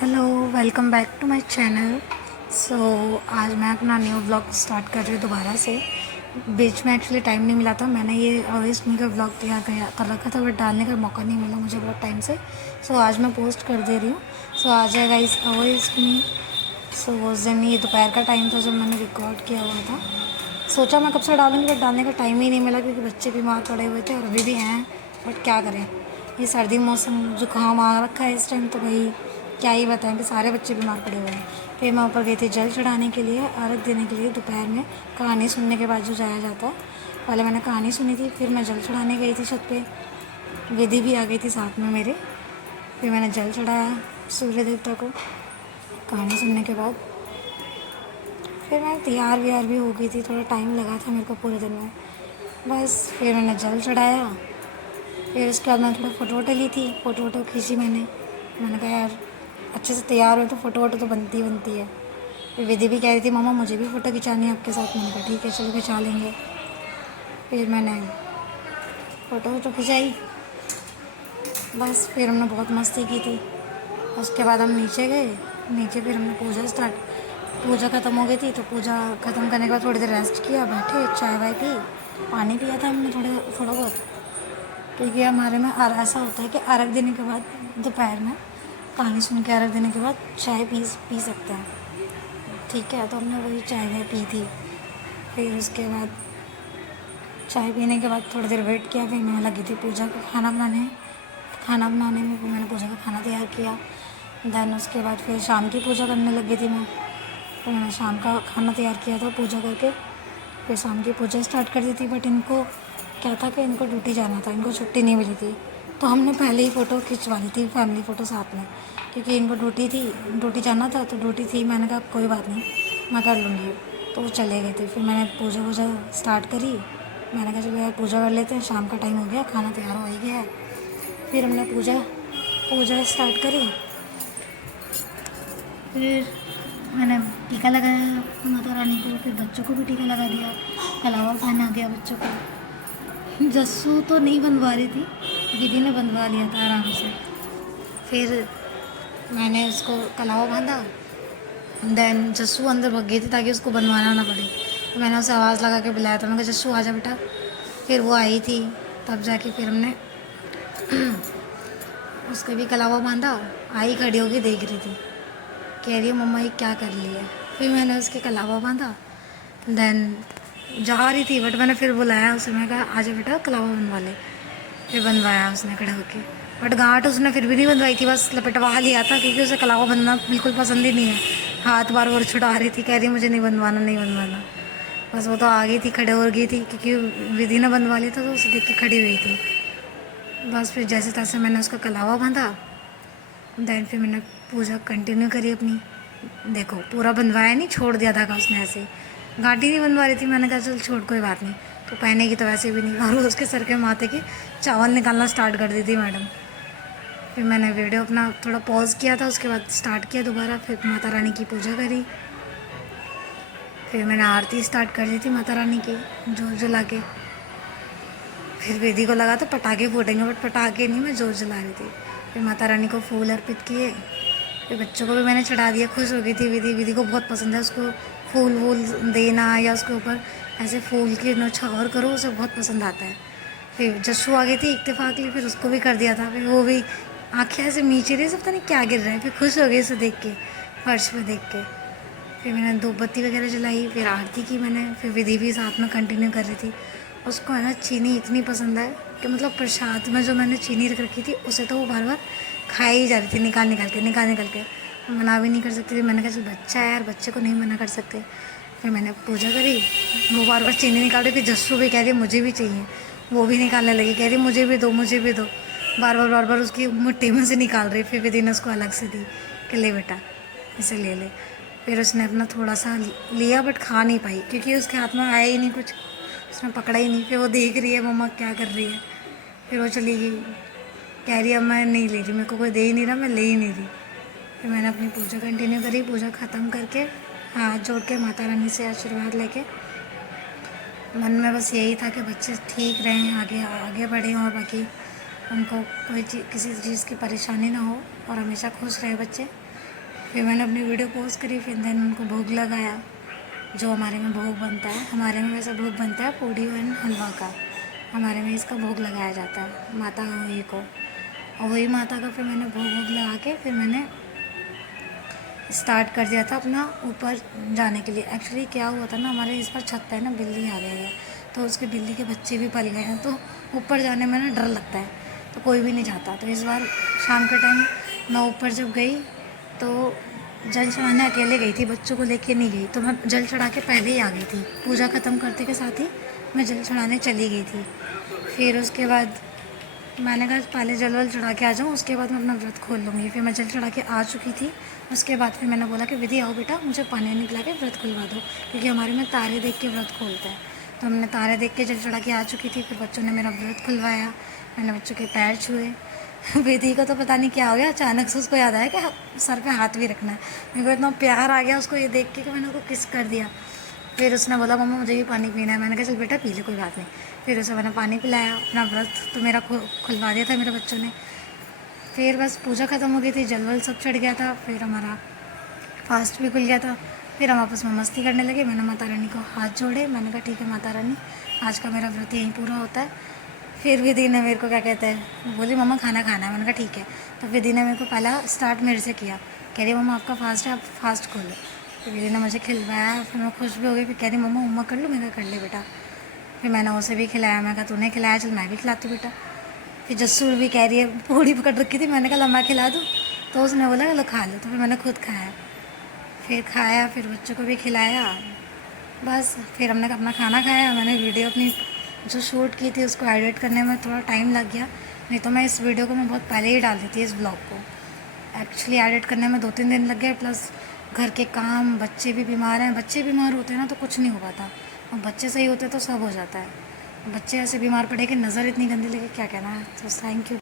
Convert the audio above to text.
Hello, welcome back to my channel. So आज मैं अपना न्यू व्लॉग स्टार्ट कर रही हूँ दोबारा से। बीच में एक्चुअली टाइम नहीं मिला था। मैंने ये अवेस्ट मी का व्लॉग तैयार कर रखा था, बट डालने का मौका नहीं मिला मुझे बहुत टाइम से। सो आज मैं पोस्ट कर दे रही हूँ। सो आ जाएगा इस अवेस्ट मी। सो उस दिन ये दोपहर का टाइम था जब मैंने रिकॉर्ड किया हुआ था। सोचा मैं कब से डालूँगी, बट डालने का टाइम ही नहीं मिला क्योंकि बच्चे बीमार पड़े हुए थे और अभी भी हैं। बट क्या करें, ये सर्दी मौसम जुकाम आ रखा है इस टाइम, तो भाई क्या ही बताएं कि सारे बच्चे बीमार पड़े हुए हैं। फिर मैं ऊपर गई थी जल चढ़ाने के लिए, अर्घ देने के लिए। दोपहर में कहानी सुनने के बाद जो जाया जाता है, पहले मैंने कहानी सुनी थी, फिर मैं जल चढ़ाने गई थी छत पे। विधि भी आ गई थी साथ में मेरे। फिर मैंने जल चढ़ाया सूर्य देवता को कहानी सुनने के बाद। फिर मैं तैयार व्यार भी हो गई थी, थोड़ा टाइम लगा था मेरे को पूरे दिन में। बस फिर मैंने जल चढ़ाया। फिर उसके बाद मैंने थोड़ा फ़ोटो वोटो ली थी, फ़ोटो वोटो खींची मैंने कहा यार अच्छे से तैयार हो तो फ़ोटो वोटो तो बनती है। फिर विधि भी कह रही थी मामा मुझे भी फ़ोटो खिंचानी है आपके साथ। मैंने कहा ठीक है चलो खिंचा लेंगे। फिर मैंने फ़ोटो वोटो खिंचाई। बस फिर हमने बहुत मस्ती की थी। उसके बाद हम नीचे गए। नीचे फिर हमने पूजा ख़त्म हो गई थी, तो पूजा ख़त्म करने के बाद थोड़ी देर रेस्ट किया, बैठे चाय वाय पी, पानी पिया था हमने थोड़ा बहुत। क्योंकि हमारे में ऐसा होता है कि अर्घ देने के बाद दोपहर में कहानी सुन के अर्घ देने के बाद चाय पी सकते हैं। ठीक है, तो हमने वही चाय वाय पी थी। फिर उसके बाद चाय पीने के बाद थोड़ी देर वेट किया। फिर मैं लगी थी पूजा का खाना बनाने में। फिर मैंने पूजा का खाना तैयार किया। देन उसके बाद फिर शाम की पूजा करने लगी थी मैं। फिर मैंने शाम का खाना तैयार किया था पूजा करके। फिर शाम की पूजा स्टार्ट कर दी थी, बट इनको क्या था कि इनको ड्यूटी जाना था, इनको छुट्टी नहीं मिली थी। तो हमने पहले ही फ़ोटो खिंचवा ली थी, फैमिली फ़ोटो साथ में, क्योंकि इनको ड्यूटी जाना था। तो ड्यूटी थी, मैंने कहा कोई बात नहीं मैं कर लूँगी। तो वो चले गए थे। फिर मैंने पूजा स्टार्ट करी। मैंने कहा चलो यार पूजा कर लेते हैं, शाम का टाइम हो गया, खाना तैयार हो ही गया है। फिर हमने पूजा स्टार्ट करी। फिर मैंने टीका लगाया माता रानी को, फिर बच्चों को भी टीका लगा दिया। कलावा पहना गया बच्चों को। जस्सू तो नहीं बनवा रही थी, दीदी ने बनवा लिया था आराम से। फिर मैंने उसको कलावा बांधा। देन जस्सू अंदर भाग गई थी ताकि उसको बनवाना ना पड़े। तो मैंने उसे आवाज़ लगा के बुलाया था, मैंने कहा जस्सू आजा बेटा। फिर वो आई थी, तब जाके फिर हमने उसको भी कलावा बांधा। आई खड़ी होगी देख रही थी, कह रही है मम्मा ये क्या कर लिया। फिर मैंने उसके कलावा बांधा। देन जा रही थी, बट मैंने फिर बुलाया उसे, मैं कहा आजा बेटा कलावा बनवा ले। फिर बनवाया उसने खड़े होके। बट गांठ उसने फिर भी नहीं बनवाई थी, बस लपटवा लिया था, क्योंकि उसे कलावा बनना बिल्कुल पसंद ही नहीं है। हाथ बार बार छुड़ा रही थी, कह रही मुझे नहीं बनवाना। बस वो तो आ गई थी, खड़े हो गई थी, क्योंकि विधि ने बनवा लिया था तो उसे देख के खड़ी हुई थी। बस फिर जैसे तैसे मैंने उसका कलावा बांधा। देन फिर मैंने पूजा कंटिन्यू करी अपनी। देखो पूरा बनवाया नहीं, छोड़ दिया था उसने ऐसे ही। गांठी नहीं बनवा रही थी, मैंने कहा चल छोड़ कोई बात नहीं, तो पहनेगी तो वैसे भी नहीं। और वो उसके सर के माथे के चावल निकालना स्टार्ट कर दी थी मैडम। फिर मैंने वीडियो अपना थोड़ा पॉज किया था, उसके बाद स्टार्ट किया दोबारा। फिर माता रानी की पूजा करी। फिर मैंने आरती स्टार्ट कर दी थी माता रानी की जोत जला के। फिर विधि को लगा तो पटाखे फूटेंगे, बट पटाखे नहीं, मैं जोत जला रही थी। फिर माता रानी को फूल अर्पित किए। फिर बच्चों को भी मैंने चढ़ा दिया। खुश हो गई थी विधि को बहुत पसंद है उसको फूल वूल देना, या उसके ऊपर ऐसे फूल की नौछावर करो, उसे बहुत पसंद आता है। फिर जस्सू आ गई थी इत्तेफाकली, फिर उसको भी कर दिया था। फिर वो भी आँखें ऐसे मींच रही, सब पता नहीं क्या गिर रहा है। फिर खुश हो गई उसे देख के, फर्श पे देख के। फिर मैंने धूप बत्ती वगैरह जलाई, फिर आरती की मैंने। फिर विधि भी साथ में कंटिन्यू कर रही थी। उसको है ना चीनी इतनी पसंद है कि मतलब प्रसाद में जो मैंने चीनी रख रखी थी उसे तो वो बार बार खाई ही जा रही थी, निकाल निकाल के। मना भी नहीं कर सकती थी। मैंने कहा चल बच्चा है यार, बच्चे को नहीं मना कर सकते। फिर मैंने पूजा करी। वो बार बार चीनी निकाल रही थी। जस्सू भी कह रही है मुझे भी चाहिए, वो भी निकालने लगी, कह रही मुझे भी दो। बार बार उसकी मुट्ठी में से निकाल रही। फिर विधि ने उसको अलग से दी कि ले बेटा इसे ले ले। फिर उसने अपना थोड़ा सा लिया, बट खा नहीं पाई क्योंकि उसके हाथ में आया ही नहीं कुछ, उसने पकड़ा ही नहीं। फिर वो देख रही है मम्मा क्या कर रही है। फिर वो चली गई, कह रही अब मैं नहीं ले रही, मेरे को कोई दे ही नहीं रहा, मैं ले ही नहीं रही। फिर मैंने अपनी पूजा कंटिन्यू करी। पूजा ख़त्म करके हाथ जोड़ के माता रानी से आशीर्वाद लेके, मन में बस यही था कि बच्चे ठीक रहें, आगे आगे बढ़ें, और बाकी उनको किसी चीज़ की परेशानी ना हो और हमेशा खुश रहे बच्चे। फिर मैंने अपनी वीडियो पोस्ट करी, फिर देन उनको भोग लगाया, जो हमारे में भोग बनता है। हमारे में वैसा भोग बनता है पूड़ी एंड हलवा का, हमारे में इसका भोग लगाया जाता है माता हुई को। और वही माता का फिर मैंने भोग वोग लगा के फिर मैंने स्टार्ट कर दिया था अपना ऊपर जाने के लिए। एक्चुअली क्या हुआ था ना, हमारे इस पर छत पे ना बिल्ली आ गई है, तो उसके बिल्ली के बच्चे भी पल गए हैं, तो ऊपर जाने में ना डर लगता है, तो कोई भी नहीं जाता। तो इस बार शाम के टाइम मैं ऊपर जब गई तो जल चढ़ाने अकेले गई थी, बच्चों को लेके नहीं गई। तो मैं जल चढ़ा के पहले ही आ गई थी, पूजा ख़त्म करते के साथ ही मैं जल चढ़ाने चली गई थी। फिर उसके बाद मैंने कहा पहले जल वल चढ़ा के आ जाऊँ, उसके बाद मैं अपना व्रत खोल लूँगी। फिर मैं जल चढ़ा के आ चुकी थी। उसके बाद फिर मैंने बोला कि विधि आओ बेटा, मुझे पानी निकला के व्रत खुलवा दो, क्योंकि हमारे में तारे देख के व्रत खोलते हैं। तो हमने तारे देख के जल चढ़ा के आ चुकी थी। फिर बच्चों ने मेरा व्रत खुलवाया, मैंने बच्चों के पैर छुए। विधि को तो पता नहीं क्या हो गया, अचानक से उसको याद आया कि सर पे हाथ भी रखना है। मेरे को इतना प्यार आ गया उसको ये देख के कि मैंने उसको किस कर दिया। फिर उसने बोला मम्मा मुझे भी पानी पीना है। मैंने कहा चल बेटा पी ले, कोई बात नहीं। फिर उसे मैंने पानी पिलाया। अपना व्रत तो मेरा खुलवा दिया था मेरे बच्चों ने। फिर बस पूजा ख़त्म हो गई थी, जल वल सब चढ़ गया था, फिर हमारा फास्ट भी खुल गया था। फिर हम आपस में मस्ती करने लगे। मैंने माता रानी को हाथ जोड़े, मैंने कहा ठीक है माता रानी, आज का मेरा व्रत यहीं पूरा होता है। फिर विधि ने मेरे को क्या कहते हैं बोली मम्मा खाना खाना है। मैंने कहा ठीक है। तो विधि ने मेरे को पहला स्टार्ट मेरे से किया, कह रही मम्मा आपका फास्ट है, आप फास्ट खोलो। फिर विधि ने मुझे खिलवाया, फिर मैं खुश भी हो गई। फिर कह रही मम्मा मम्मा कर लो। मैंने कहा कर ले बेटा। फिर मैंने उसे भी खिलाया, मैं कहा तूने खिलाया चल मैं भी खिलाती हूँ बेटा। फिर जस्सूर भी कह रही है, पूड़ी पकड़ रखी थी, मैंने कहा मैं खिला दूँ, तो उसने बोला लो खा लो। तो फिर मैंने खुद खाया, फिर खाया, फिर बच्चों को भी खिलाया। बस फिर हमने अपना खाना खाया। मैंने वीडियो अपनी जो शूट की थी उसको एडिट करने में थोड़ा टाइम लग गया, नहीं तो मैं इस वीडियो को मैं बहुत पहले ही डाल देती इस ब्लॉग को। एक्चुअली एडिट करने में 2-3 दिन लग गए, प्लस घर के काम, बच्चे भी बीमार हैं। बच्चे बीमार होते हैं ना तो कुछ नहीं हो पाता, और बच्चे सही होते तो सब हो जाता है। बच्चे ऐसे बीमार पड़े कि नज़र इतनी गंदी लगे क्या कहना है। तो थैंक यू।